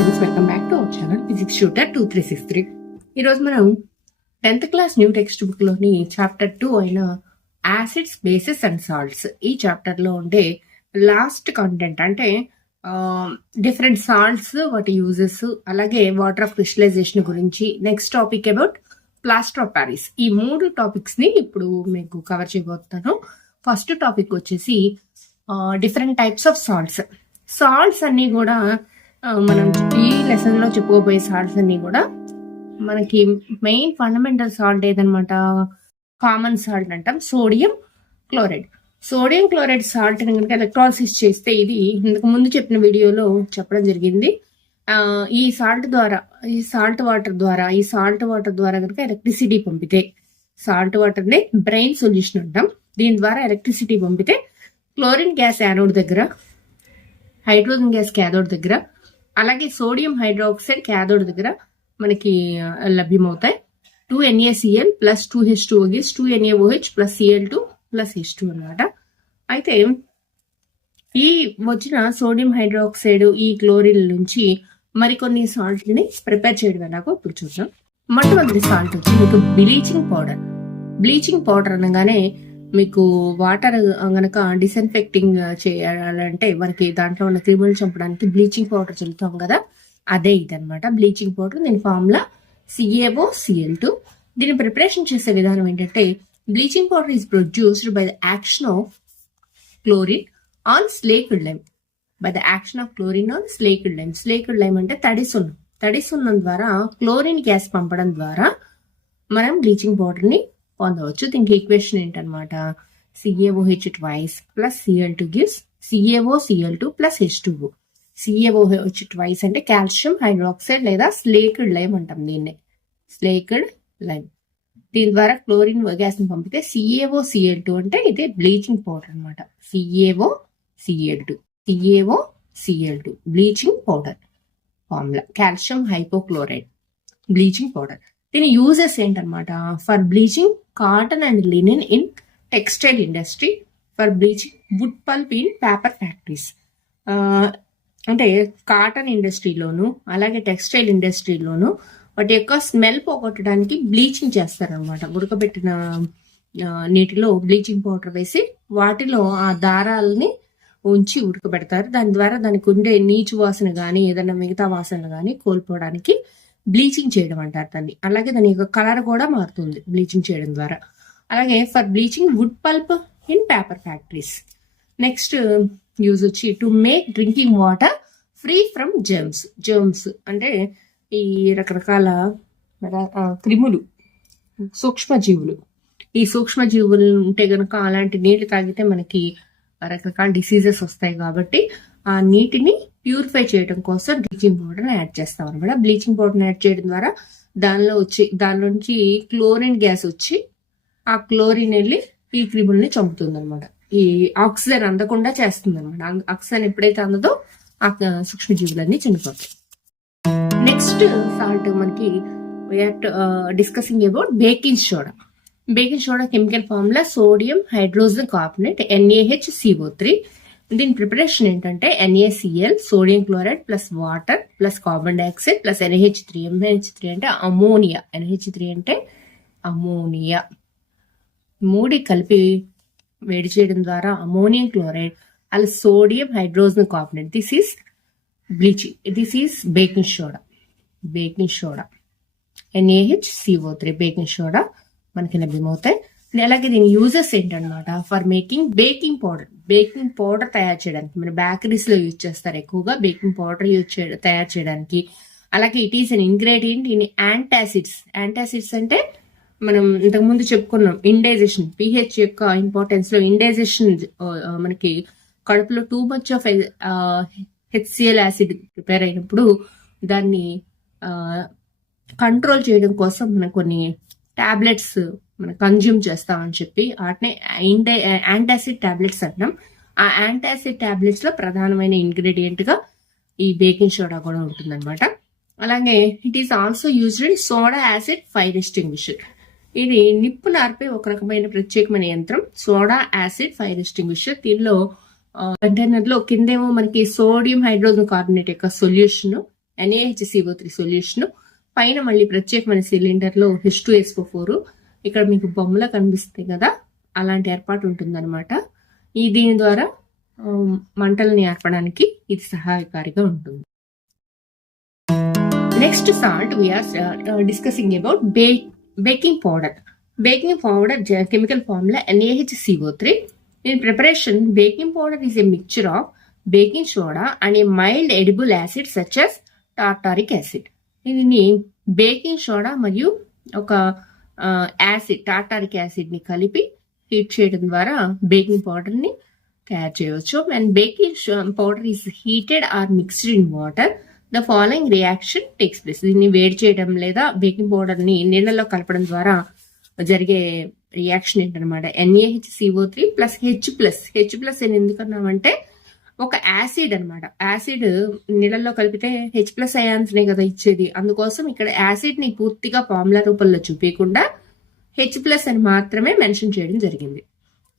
Friends, welcome back to our channel physics tutor 2363. ఈరోజు మనం 10th class new text book లోని chapter 2 అయిన acids, bases and salts, ఈ chapter లో ఉండే లాస్ట్ కంటెంట్ అంటే డిఫరెంట్ సాల్ట్స్, వాటి యూజెస్, అలాగే వాటర్ ఆఫ్ క్రిస్టలైజేషన్ గురించి, next topic about plaster of Paris, ఈ 3 టాపిక్స్ ని ఇప్పుడు మీకు కవర్ చేయబోతున్నాను. ఫస్ట్ టాపిక్ వచ్చేసి different types of salts. Salts అన్ని కూడా మనం ఈ లెసన్ లో చెప్పుకోబోయే సాల్ట్స్ అన్ని కూడా మనకి మెయిన్ ఫండమెంటల్ సాల్ట్ ఏదనమాట, కామన్ సాల్ట్ అంటాం, sodium chloride. Sodium chloride salt ని కనుక ఎలక్ట్రాలిసిస్ చేస్తే, ఇది ఇంతకు ముందు చెప్పిన వీడియోలో చెప్పడం జరిగింది, ఈ సాల్ట్ వాటర్ ద్వారా కనుక ఎలక్ట్రిసిటీ పంపితే, సాల్ట్ వాటర్ ని బ్రెయిన్ సొల్యూషన్ అంటాం, దీని ద్వారా ఎలక్ట్రిసిటీ పంపితే క్లోరిన్ గ్యాస్ యానోడ్ దగ్గర, హైడ్రోజన్ గ్యాస్ క్యాథోడ్ దగ్గర, అలాగే సోడియం హైడ్రాక్సైడ్ క్యాథోడ్ దగ్గర మనకి లభ్యమవుతాయి. 2NaCl plus 2H2O gives 2NaOH plus Cl2 plus H2 అనమాట. అయితే ఈ వచ్చిన సోడియం హైడ్రాక్సైడ్, ఈ క్లోరిన్ నుంచి మరికొన్ని సాల్ట్ ని ప్రిపేర్ చేయడం ఎలాగో ఇప్పుడు చూద్దాం. మొట్టమొదటి సాల్ట్ వచ్చి మీకు బ్లీచింగ్ పౌడర్. బ్లీచింగ్ పౌడర్ అనగానే మీకు వాటర్ గనక డిస్ఇన్ఫెక్టింగ్ చేయాలంటే మనకి దాంట్లో ఉన్న క్రిములు చంపడానికి బ్లీచింగ్ పౌడర్ చల్లుతాం కదా, అదే ఇదనమాట బ్లీచింగ్ పౌడర్. దీని ఫార్ములా CaOCl2. దీన్ని ప్రిపరేషన్ చేసే విధానం ఏంటంటే, bleaching powder is produced by the action of chlorine on slaked lime. By the action of chlorine on slaked lime. Slaked lime అంటే తడి సున్నం ద్వారా క్లోరిన్ గ్యాస్ పంపడం ద్వారా మనం బ్లీచింగ్ పౌడర్ ని పొందవచ్చు. దీనికి ఈక్వేషన్ ఏంటనమాట, CaOH twice plus Cl2 gives CaOCl2 plus H2O. CaOH twice అంటే కాల్షియం హైడ్రాక్సైడ్ లేదా స్లేక్డ్ లైమ్ అంటాం దీన్ని, స్లేక్డ్ లైమ్. దీని ద్వారా క్లోరిన్ గ్యాస్ ని పంపితే CaOCl2 అంటే ఇదే బ్లీచింగ్ పౌడర్ అనమాట. CaOCl2 bleaching powder formula, calcium hypochlorite bleaching powder. దీని యూజెస్ ఏంటనమాట, for bleaching cotton and linen in textile industry, for bleaching wood pulp in paper factories. అంటే కాటన్ ఇండస్ట్రీలోను అలాగే టెక్స్టైల్ ఇండస్ట్రీలోను వాటి యొక్క స్మెల్ పోగొట్టడానికి బ్లీచింగ్ చేస్తారనమాట. ఉడకబెట్టిన నీటిలో బ్లీచింగ్ పౌడర్ వేసి వాటిలో ఆ దారాలని ఉంచి ఉడకబెడతారు. దాని ద్వారా దానికి ఉండే నీచు వాసన కానీ ఏదైనా మిగతా వాసన కానీ కోల్పోవడానికి బ్లీచింగ్ చేయడం అంటారు దాన్ని. అలాగే దాని యొక్క కలర్ కూడా మారుతుంది బ్లీచింగ్ చేయడం ద్వారా. అలాగే for bleaching wood pulp in paper factories. Next use వచ్చి to make drinking water free from germs అంటే ఈ రకరకాల క్రిములు, సూక్ష్మజీవులు. ఈ సూక్ష్మజీవులు ఉంటే గనక అలాంటి నీళ్ళు తాగితే మనకి రకరకాల డిసీజెస్ వస్తాయి. కాబట్టి ఆ నీటిని ప్యూరిఫై చేయడం కోసం బ్లీచింగ్ పౌడర్ యాడ్ చేస్తాం అనమాట. బ్లీచింగ్ పౌడర్ యాడ్ చేయడం ద్వారా దానిలో నుంచి క్లోరిన్ గ్యాస్ వచ్చి ఆ క్లోరిన్ వెళ్ళి ఈ క్రిముల్ని చంపుతుంది అనమాట. ఈ ఆక్సిజన్ అందకుండా చేస్తుంది అనమాట. ఆక్సిజన్ ఎప్పుడైతే అందదో ఆ సూక్ష్మజీవులన్నీ చనిపోతాయి. నెక్స్ట్ సాల్ట్ మనకి discussing about baking soda. Baking soda chemical formula sodium hydrogen carbonate NaHCO3. దీని ప్రిపరేషన్ ఏంటంటే NaCl, sodium chloride plus water plus carbon dioxide plus NH3. NH3 అంటే అమోనియా. NH3 అంటే అమోనియా. 3 కలిపి వేడి చేయడం ద్వారా అమోనియం క్లోరైడ్ అలా sodium hydrogen carbonate. This is bleaching. This is baking soda. NaHCO3 baking soda మనకి లభ్యమవుతాయి. అలాగే దీని యూజెస్ ఏంటనమాట, ఫర్ మేకింగ్ బేకింగ్ పౌడర్ తయారు చేయడానికి మన బేకరీస్ లో యూజ్ చేస్తారు ఎక్కువగా బేకింగ్ పౌడర్ తయారు చేయడానికి. అలాగే it is an ingredient in antacids. Antacids అంటే మనం ఇంతకు ముందు చెప్పుకున్నాం ఇండైజెషన్, pH యొక్క ఇంపార్టెన్స్ లో ఇండైజెషన్. మనకి కడుపులో too much of HCl acid prepare అయినప్పుడు దాన్ని కంట్రోల్ చేయడం కోసం మనం కొన్ని టాబ్లెట్స్ మనం కన్జ్యూమ్ చేస్తామని చెప్పి వాటిని యాంటాసిడ్ టాబ్లెట్స్ అంటాం. ఆ యాంటాసిడ్ టాబ్లెట్స్ లో ప్రధానమైన ఇంగ్రీడియంట్ గా ఈ బేకింగ్ సోడా కూడా ఉంటుందన్నమాట. అలాగే it is also used in soda acid fire extinguisher. ఇది నిప్పు నార్పే ఒక రకమైన ప్రత్యేకమైన యంత్రం, సోడా యాసిడ్ ఫైర్ ఎక్స్టింగ్విషర్. దీనిలో కంటైనర్ లో కిందేమో మనకి సోడియం హైడ్రోజన్ కార్బోనేట్ యొక్క సొల్యూషన్, NaHCO3 సొల్యూషన్, పైన మళ్ళీ ప్రత్యేకమైన సిలిండర్లో H2SO4, ఇక్కడ మీకు బొమ్మలా కనిపిస్తాయి కదా, అలాంటి ఏర్పాటు ఉంటుందన్నమాట. దీని ద్వారా మంటల్ని ఏర్పడానికి ఇది సహాయకారిగా ఉంటుంది. Next salt we are discussing about baking powder. Baking powder chemical formula NaHCO3. In preparation, baking powder is a mixture of baking soda and a mild edible acid such as tartaric acid. దీనిని baking soda మరియు ఒక acid tartaric acid ని కలిపి heat చేయడం ద్వారా baking powder ని తయారు చేయవచ్చు. And baking powder is heated or mixed in water, the following reaction takes place. దీన్ని వేడి చేయడం లేదా బేకింగ్ పౌడర్ ని నీళ్ళలో కలపడం ద్వారా జరిగే రియాక్షన్ ఏంటనమాట NaHCO3 ప్లస్ H+. ఎందుకన్నామంటే ఒక యాసిడ్ అనమాట. యాసిడ్ నీళ్ళల్లో కలిపితే H+ అయాన్స్నే కదా ఇచ్చేది. అందుకోసం ఇక్కడ యాసిడ్ ని పూర్తిగా ఫార్ములా రూపంలో చూపించకుండా H+ అని మాత్రమే మెన్షన్ చేయడం జరిగింది.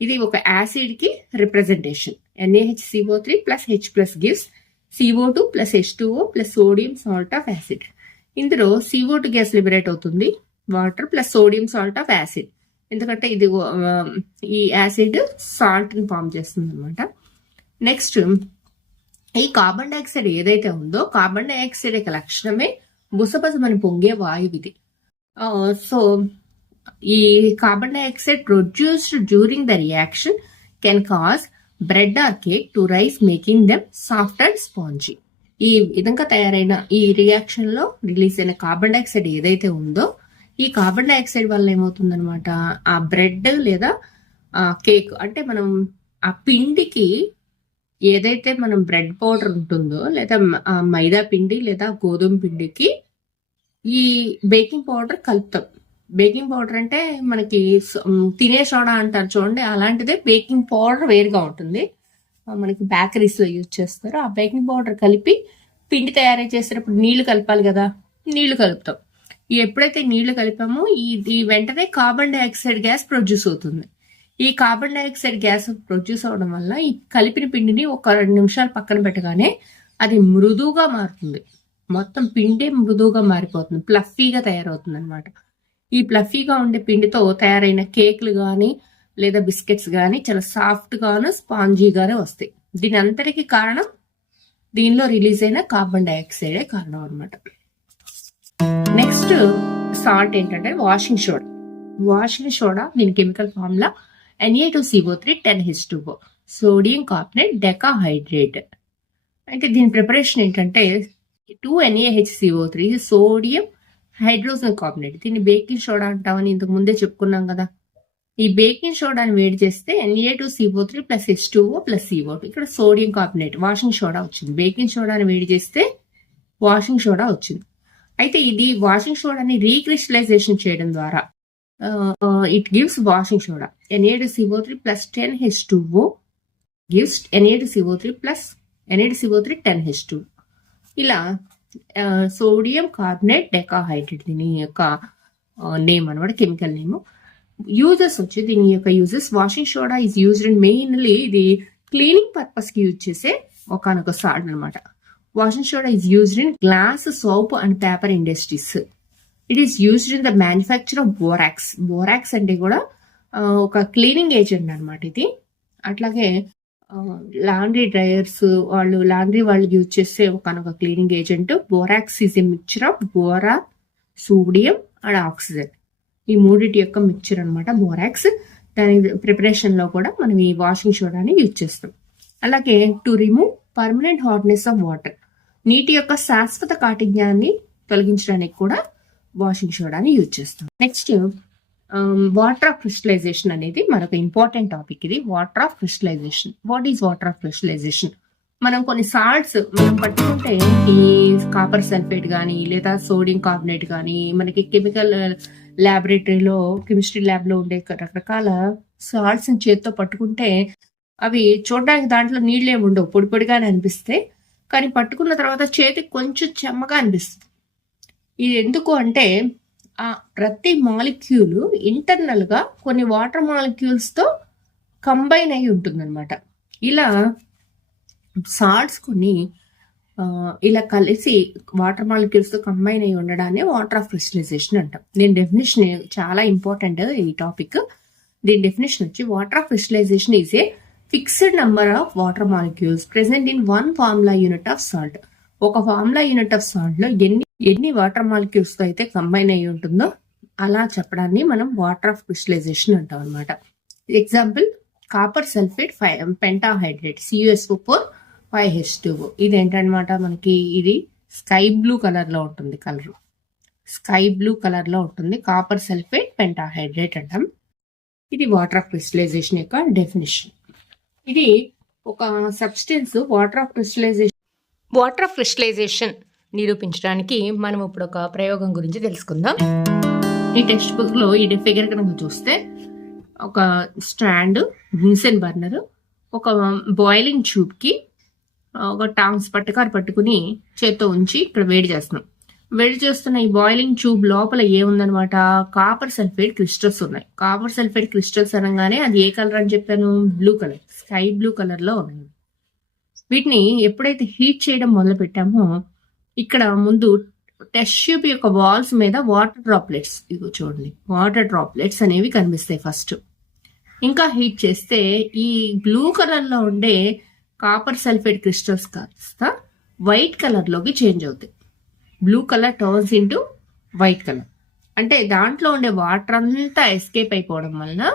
ఇది ఒక యాసిడ్ కి representation. NaHCO3 plus H+ gives CO2 plus H2O plus sodium salt of acid. ఇందులో CO2 గ్యాస్ లిబరేట్ అవుతుంది, water plus sodium salt of acid. ఎందుకంటే ఇది ఈ యాసిడ్ సాల్ట్ ని ఫామ్ చేస్తుంది అనమాట. నెక్స్ట్, ఈ కార్బన్ డైఆక్సైడ్ ఏదైతే ఉందో, కార్బన్ డైఆక్సైడ్ యొక్క లక్షణమే బుసబుసమని పొంగే వాయువు ఇది. సో ఈ carbon dioxide produced during the reaction can cause bread or cake to rice, making them soft and spongy. ఈ విధంగా తయారైన ఈ రియాక్షన్ లో రిలీజ్ అయిన కార్బన్ డైఆక్సైడ్ ఏదైతే ఉందో, ఈ కార్బన్ డైఆక్సైడ్ వల్ల ఏమవుతుందనమాట, ఆ బ్రెడ్ లేదా కేక్ అంటే మనం ఆ పిండికి ఏదైతే మనం బ్రెడ్ పౌడర్ ఉంటుందో లేదా మైదా పిండి లేదా గోధుమ పిండికి ఈ బేకింగ్ పౌడర్ కలుపుతాం. బేకింగ్ పౌడర్ అంటే మనకి తినే సోడా అంటారు చూడండి, అలాంటిదే బేకింగ్ పౌడర్ వేరుగా ఉంటుంది. మనకి బేకరీస్ లో యూజ్ చేస్తారు. ఆ బేకింగ్ పౌడర్ కలిపి పిండి తయారు చేసేటప్పుడు నీళ్లు కలపాలి కదా, నీళ్లు కలుపుతాం. ఎప్పుడైతే నీళ్లు కలిపామో ఈ వెంటనే కార్బన్ డైఆక్సైడ్ గ్యాస్ ప్రొడ్యూస్ అవుతుంది. ఈ కార్బన్ డైఆక్సైడ్ గ్యాస్ ప్రొడ్యూస్ అవడం వల్ల ఈ కలిపిన పిండిని ఒక 2 నిమిషాలు పక్కన పెట్టగానే అది మృదువుగా మారుతుంది. మొత్తం పిండి మృదువుగా మారిపోతుంది, ప్లఫీగా తయారవుతుంది అనమాట. ఈ ప్లఫీగా ఉండే పిండితో తయారైన కేక్లు కానీ లేదా బిస్కెట్స్ కానీ చాలా సాఫ్ట్ గాను స్పాంజీగానే వస్తాయి. దీని అంతటికి కారణం దీనిలో రిలీజ్ అయిన కార్బన్ డైఆక్సైడే కారణం అనమాట. నెక్స్ట్ సాల్ట్ ఏంటంటే వాషింగ్ సోడా. వాషింగ్ సోడా దీని chemical formula Na2CO3 10H2O, sodium carbonate decahydrate. అంటే దీని ప్రిపరేషన్ ఏంటంటే 2 NaHCO3 సోడియం హైడ్రోజన్ కార్బోనేట్. దీన్ని బేకింగ్ సోడా అంటామని ఇంతకు ముందే చెప్పుకున్నాం కదా. ఈ బేకింగ్ సోడాని వేడి చేస్తే Na2CO3 plus H2O plus CO2. ఇక్కడ సోడియం కార్బోనేట్ వాషింగ్ సోడా వచ్చింది. బేకింగ్ సోడాని వేడి చేస్తే వాషింగ్ సోడా వచ్చింది. అయితే ఇది వాషింగ్ సోడాని రీక్రిస్టలైజేషన్ చేయడం ద్వారా it gives washing soda. Na2CO3 plus 10H2O gives Na2CO3 plus Na2CO3 10H2. ఇలా సోడియం కార్బోనేట్ డెకాహైడ్రేట్ దీని యొక్క నేమ్ అనమాట, కెమికల్ నేమ్. యూజెస్ వచ్చి దీని యొక్క uses, washing soda is used in mainly ఇది క్లీనింగ్ పర్పస్ కి యూజ్ చేసే ఒకనొక సాల్ట్ అనమాట. Washing soda is used in glass, soap and paper industries. It is used in the manufacture of borax. Borax అంటే కూడా ఒక క్లీనింగ్ ఏజెంట్ అనమాట ఇది. అట్లాగే లాండ్రీ డ్రైయర్స్ లాండ్రీ వాళ్ళు యూజ్ చేసే ఒకనొక cleaning agent. Borax is a mixture of boron, sodium and oxygen. ఈ మూడిటి యొక్క మిక్చర్ అనమాట బోరాక్స్. దాని ప్రిపరేషన్ లో కూడా మనం ఈ వాషింగ్ సోడాని యూజ్ చేస్తాం. అలాగే to remove permanent hardness of water, నీటి యొక్క శాశ్వత కాఠిన్యాన్ని తొలగించడానికి కూడా వాషింగ్ సోడాని యూజ్ చేస్తాం. నెక్స్ట్ వాటర్ ఆఫ్ క్రిస్టలైజేషన్ అనేది మరొక ఇంపార్టెంట్ టాపిక్. ఇది water of crystallization. What is water of crystallization? మనం కొన్ని సాల్ట్స్ మనం పట్టుకుంటే ఈ కాపర్ సల్ఫేట్ కానీ లేదా సోడియం కార్బోనేట్ కానీ మనకి కెమికల్ ల్యాబొరేటరీలో కెమిస్ట్రీ ల్యాబ్ లో ఉండే రకరకాల సాల్ట్స్ చేతితో పట్టుకుంటే అవి చూడడానికి దాంట్లో నీళ్ళేమి ఉండవు, పొడి పొడిగానే అనిపిస్తే, కానీ పట్టుకున్న తర్వాత చేతికి కొంచెం చెమ్మగా అనిపిస్తుంది. ఇది ఎందుకు అంటే ఆ ప్రతి మాలిక్యూల్ ఇంటర్నల్ గా కొన్ని వాటర్ మాలిక్యూల్స్ తో కంబైన్ అయి ఉంటుంది అనమాట. ఇలా సాల్ట్స్ కొన్ని ఇలా కలిసి వాటర్ మాలిక్యూల్స్ తో కంబైన్ అయి ఉండడాన్ని వాటర్ ఆఫ్ క్రిస్టలైజేషన్ అంటాం. దీని డెఫినేషన్ చాలా ఇంపార్టెంట్ ఈ టాపిక్. దీని డెఫినేషన్ వచ్చి water of crystallization is a fixed number of water molecules present in one formula unit of salt. ఒక ఫార్ములా యూనిట్ ఆఫ్ సాల్ట్ లో ఎన్ని వాటర్ మాలిక్యూల్స్ తో అయితే కంబైన్ అయి ఉంటుందో అలా చెప్పడాన్ని మనం వాటర్ ఆఫ్ క్రిస్టలైజేషన్ అంటాం అనమాట. Example copper sulphate pentahydrate CuSO4 5H2O. ఇది ఏంటనమాట, మనకి ఇది స్కై బ్లూ కలర్ లో ఉంటుంది. స్కై బ్లూ కలర్ లో ఉంటుంది. కాపర్ సల్ఫేట్ పెంటాహైడ్రేట్ అంటాం. ఇది వాటర్ ఆఫ్ క్రిస్టలైజేషన్ యొక్క డెఫినేషన్. ఇది ఒక సబ్స్టెన్స్ వాటర్ ఆఫ్ క్రిస్టలైజేషన్ నిరూపించడానికి మనం ఇప్పుడు ఒక ప్రయోగం గురించి తెలుసుకుందాం. ఈ టెక్స్ట్ బుక్ లో ఈ ఫిగర్ కనుక చూస్తే ఒక స్టాండ్, బున్సెన్ బర్నర్, ఒక బాయిలింగ్ ట్యూబ్ కి ఒక టాంగ్స్ పట్టుకుని చేత్తో ఉంచి ఇక్కడ వేడి చేస్తున్నాం. వేడి చేస్తున్న ఈ బాయిలింగ్ ట్యూబ్ లోపల ఏముందనమాట, కాపర్ సల్ఫేట్ క్రిస్టల్స్ ఉన్నాయి. కాపర్ సల్ఫేట్ క్రిస్టల్స్ అనగానే అది ఏ కలర్ అని చెప్పాను, blue colour, sky blue colour లో ఉన్నాయి. వీటిని ఎప్పుడైతే హీట్ చేయడం మొదలు పెట్టామో ఇక్కడ ముందు టెస్ట్ ట్యూబ్ యొక్క వాల్స్ మీద వాటర్ డ్రాప్లెట్స్, ఇదిగో చూడండి, వాటర్ డ్రాప్లెట్స్ అనేవి కనిపిస్తాయి ఫస్ట్. ఇంకా హీట్ చేస్తే ఈ బ్లూ కలర్ లో ఉండే కాపర్ సల్ఫేట్ క్రిస్టల్స్ కాస్త వైట్ కలర్ లోకి చేంజ్ అవుతాయి. Blue colour turns into white colour. అంటే దాంట్లో ఉండే వాటర్ అంతా ఎస్కేప్ అయిపోవడం వలన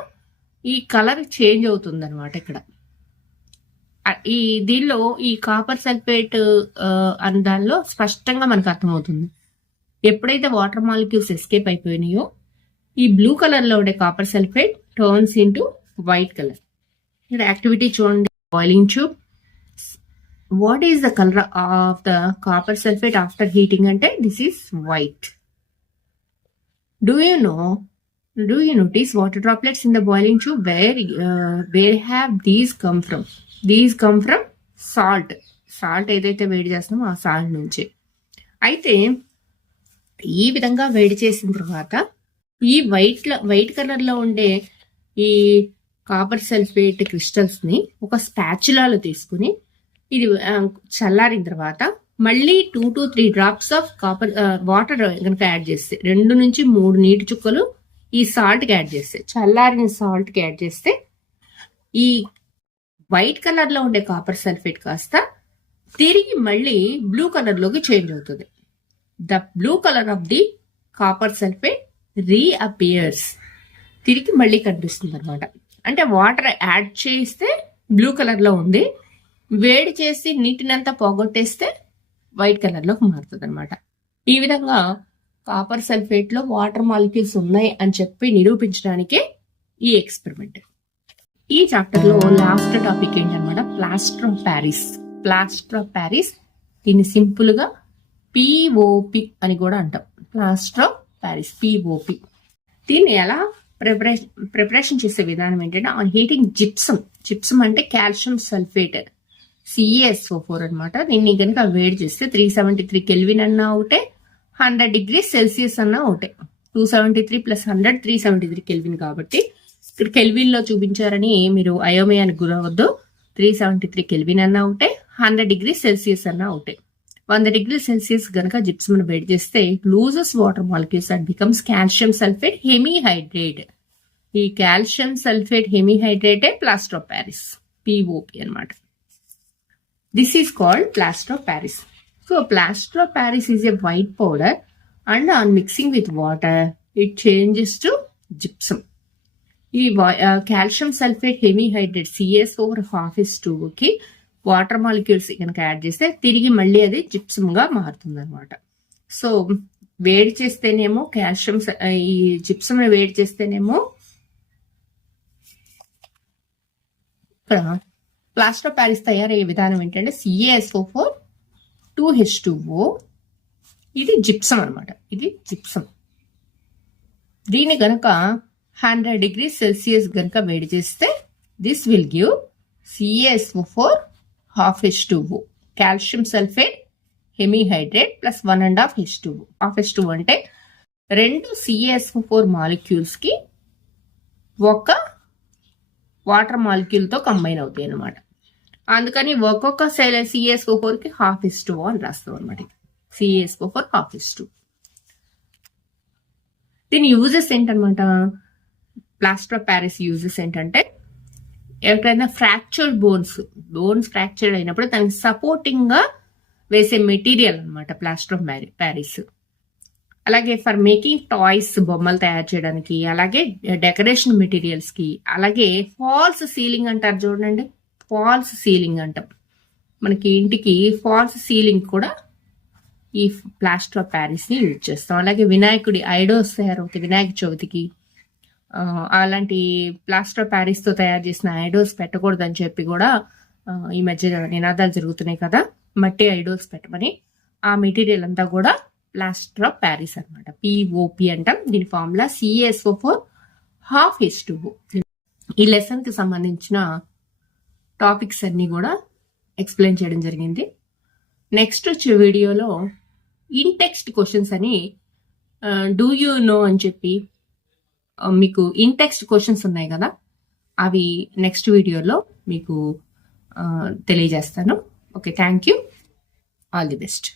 ఈ కలర్ చేంజ్ అవుతుంది అనమాట. ఇక్కడ ఈ దీనిలో ఈ కాపర్ సల్ఫేట్ అనే దానిలో స్పష్టంగా మనకు అర్థమవుతుంది. ఎప్పుడైతే వాటర్ మాలిక్యూల్స్ ఎస్కేప్ అయిపోయినాయో ఈ బ్లూ కలర్ లో ఉండే copper sulphate turns into white colour. ఇక్కడ యాక్టివిటీ చూడండి. Boiling tube, what is the colour of the copper sulphate after heating అంటే this is white. Do you notice water droplets in the boiling tube? Where have these come from? These come from salt ఏదైతే వేడి చేస్తున్నామో ఆ salt నుంచి. అయితే ఈ విధంగా వేడి చేసిన తర్వాత ఈ వైట్ కలర్ లో ఉండే ఈ కాపర్ సల్ఫేట్ క్రిస్టల్స్ ని ఒక స్పాచులాలో తీసుకుని ఇది చల్లారిన తర్వాత మళ్ళీ 2 to 3 drops of copper water కనుక యాడ్ చేస్తే 2 నుంచి 3 నీటి చుక్కలు ఈ సాల్ట్ కి యాడ్ చేస్తే, చల్లారిన సాల్ట్ కి యాడ్ చేస్తే ఈ వైట్ కలర్ లో ఉండే కాపర్ సల్ఫేట్ కాస్త తిరిగి మళ్ళీ బ్లూ కలర్ లోకి చేంజ్ అవుతుంది. The blue colour of the copper sulphate reappears, తిరిగి మళ్ళీ కనిపిస్తుంది అనమాట. అంటే వాటర్ యాడ్ చేస్తే బ్లూ కలర్ లో ఉంది, వేడి చేసి నీటినంతా పోగొట్టేస్తే వైట్ కలర్ లోకి మారుతుంది అనమాట. ఈ విధంగా కాపర్ సల్ఫేట్ లో వాటర్ మాలిక్యూల్స్ ఉన్నాయి అని చెప్పి నిరూపించడానికే ఈ ఎక్స్పెరిమెంట్. ఈ చాప్టర్ లో లాస్ట్ టాపిక్ ఏంటనమాట, ప్లాస్టర్ ఆఫ్ ప్యారిస్. దీన్ని సింపుల్ గా POP అని కూడా అంటాం. Plaster of Paris, POP. దీన్ని ఎలా ప్రిపరేషన్ చేసే విధానం ఏంటంటే, ఆన్ హీటింగ్ జిప్సమ్ అంటే కాల్షియం సల్ఫేట్ CaSO4 అనమాట. దీన్ని కనుక వేడి చేస్తే 373 కెల్విన్ అన్నా ఒకటే, 100 degrees Celsius అన్నా ఒకటే. 273 + 100 373 కెల్విన్ కాబట్టి ఇక్కడ కెల్విన్ లో చూపించారని మీరు అయోమయానికి గురవద్దు. 373 కెల్విన్ అన్నా ఒకటే, 100 degrees Celsius అన్నా ఒకటే. 100 degrees Celsius గనక జిప్సమ్ వేడి చేస్తే loses water molecules and becomes calcium sulphate hemihydrate. ఈ కాల్షియం సల్ఫేట్ హెమీహైడ్రేటే ప్లాస్టర్ ఆఫ్ ప్యారిస్, POP అనమాట. This is called plaster of Paris. So plaster of Paris is a white powder and on mixing with water it changes to gypsum. ఈ calcium sulphate hemihydrate CaSO4 కి water molecules కనుక add చేస్తే తిరిగి మళ్ళీ అది gypsum గా మారుతుంది అనమాట. సో వేడి చేస్తేనేమో కాల్షియం, ఈ జిప్సమ్ వేడి చేస్తేనేమో ఇక్కడ ప్లాస్టర్ ఆఫ్ ప్యారిస్ తయారయ్యే విధానం ఏంటంటే CaSO4 2H2O. ఇది జిప్సమ్ అనమాట. ఇది జిప్సమ్. దీన్ని గనక 100 degrees Celsius గనక వేడి చేస్తే this will give CaSO4 1/2H2O, calcium sulphate hemihydrate plus 1.5 H2O. 1/2H2O అంటే 2 CaSO4 మాలిక్యూల్స్ కి ఒక వాటర్ మాలిక్యూల్ తో కంబైన్ అవుతాయి అనమాట. అందుకని ఒక్కొక్క CaSO4కి 1/2:2 అని రాస్తాం అనమాట. CaSO4 1/2:2. దీని యూజెస్ ఏంటనమాట, ప్లాస్టర్ ఆఫ్ ప్యారిస్ యూజెస్ ఏంటంటే, ఎక్కడైనా ఫ్రాక్చర్డ్ బోన్స్ ఫ్రాక్చర్ అయినప్పుడు దానికి సపోర్టింగ్ గా వేసే మెటీరియల్ అనమాట ప్లాస్టర్ ఆఫ్ ప్యారిస్. అలాగే ఫర్ మేకింగ్ టాయ్స్, బొమ్మలు తయారు చేయడానికి, అలాగే డెకరేషన్ మెటీరియల్స్ కి, అలాగే ఫాల్స్ సీలింగ్ అంటారు చూడండి, ఫాల్స్ సీలింగ్ అంటాం. మనకి ఇంటికి ఫాల్స్ సీలింగ్ కూడా ఈ ప్లాస్టర్ ఆఫ్ ప్యారిస్ ని యూజ్ చేస్తాం. అలాగే వినాయకుడి ఐడోస్ తయారవుతాయి వినాయక చవితికి. అలాంటి ప్లాస్టర్ ఆఫ్ ప్యారిస్ తో తయారు చేసిన ఐడోస్ పెట్టకూడదని చెప్పి కూడా ఈ మధ్య నినాదాలు జరుగుతున్నాయి కదా, మట్టి ఐడోస్ పెట్టమని. ఆ మెటీరియల్ అంతా కూడా ప్లాస్టర్ ఆఫ్ ప్యారిస్ అనమాట, POP అంటాం. దీని ఫార్ములా CaSO4 1/2:2. ఈ లెసన్ కి సంబంధించిన టాపిక్స్ అన్ని కూడా ఎక్స్ప్లెయిన్ చేయడం జరిగింది. నెక్స్ట్ వచ్చే వీడియోలో ఇన్ టెక్స్ట్ క్వశ్చన్స్ అని డూ యూ నో అని చెప్పి మీకు ఇన్ టెక్స్ట్ క్వశ్చన్స్ ఉన్నాయి కదా, అవి నెక్స్ట్ వీడియోలో మీకు తెలియజేస్తాను. Okay, thank you, all the best.